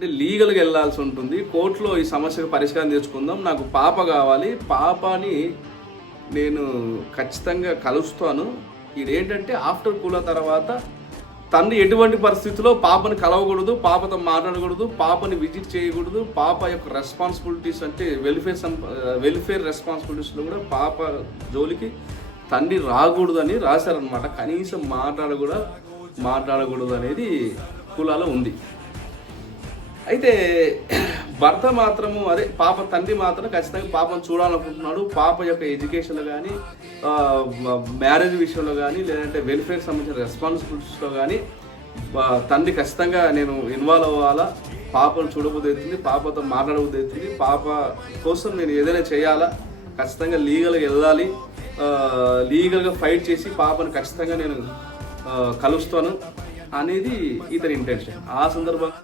అంటే లీగల్గా వెళ్ళాల్సి ఉంటుంది. కోర్టులో ఈ సమస్యకు పరిష్కారం తెచ్చుకుందాం, నాకు పాప కావాలి, పాపని నేను ఖచ్చితంగా కలుస్తాను. ఇదేంటంటే ఆఫ్టర్ కూల తర్వాత తండ్రి ఎటువంటి పరిస్థితుల్లో పాపని కలవకూడదు, పాపతో మాట్లాడకూడదు, పాపని విజిట్ చేయకూడదు, పాప యొక్క రెస్పాన్సిబిలిటీస్ అంటే వెల్ఫేర్ రెస్పాన్సిబిలిటీస్లో కూడా పాప జోలికి తండ్రి రాకూడదు అని రాశారనమాట. కనీసం మాట్లాడకూడదు అనేది కులాలో ఉంది. అయితే భర్త మాత్రము తండ్రి మాత్రం ఖచ్చితంగా పాపను చూడాలనుకుంటున్నాడు. పాప యొక్క ఎడ్యుకేషన్లో కానీ, మ్యారేజ్ విషయంలో కానీ, లేదంటే వెల్ఫేర్ సంబంధించిన రెస్పాన్సిబిలిటీస్లో కానీ తండ్రి ఖచ్చితంగా నేను ఇన్వాల్వ్ అవ్వాలా, పాపను చూడబోతుంది, పాపతో మాట్లాడబోతుంది, పాప కోసం నేను ఏదైనా చేయాలా, ఖచ్చితంగా లీగల్గా వెళ్ళాలి, లీగల్గా ఫైట్ చేసి పాపను ఖచ్చితంగా నేను కలుస్తాను అనేది ఇతని ఇంటెన్షన్. ఆ సందర్భంగా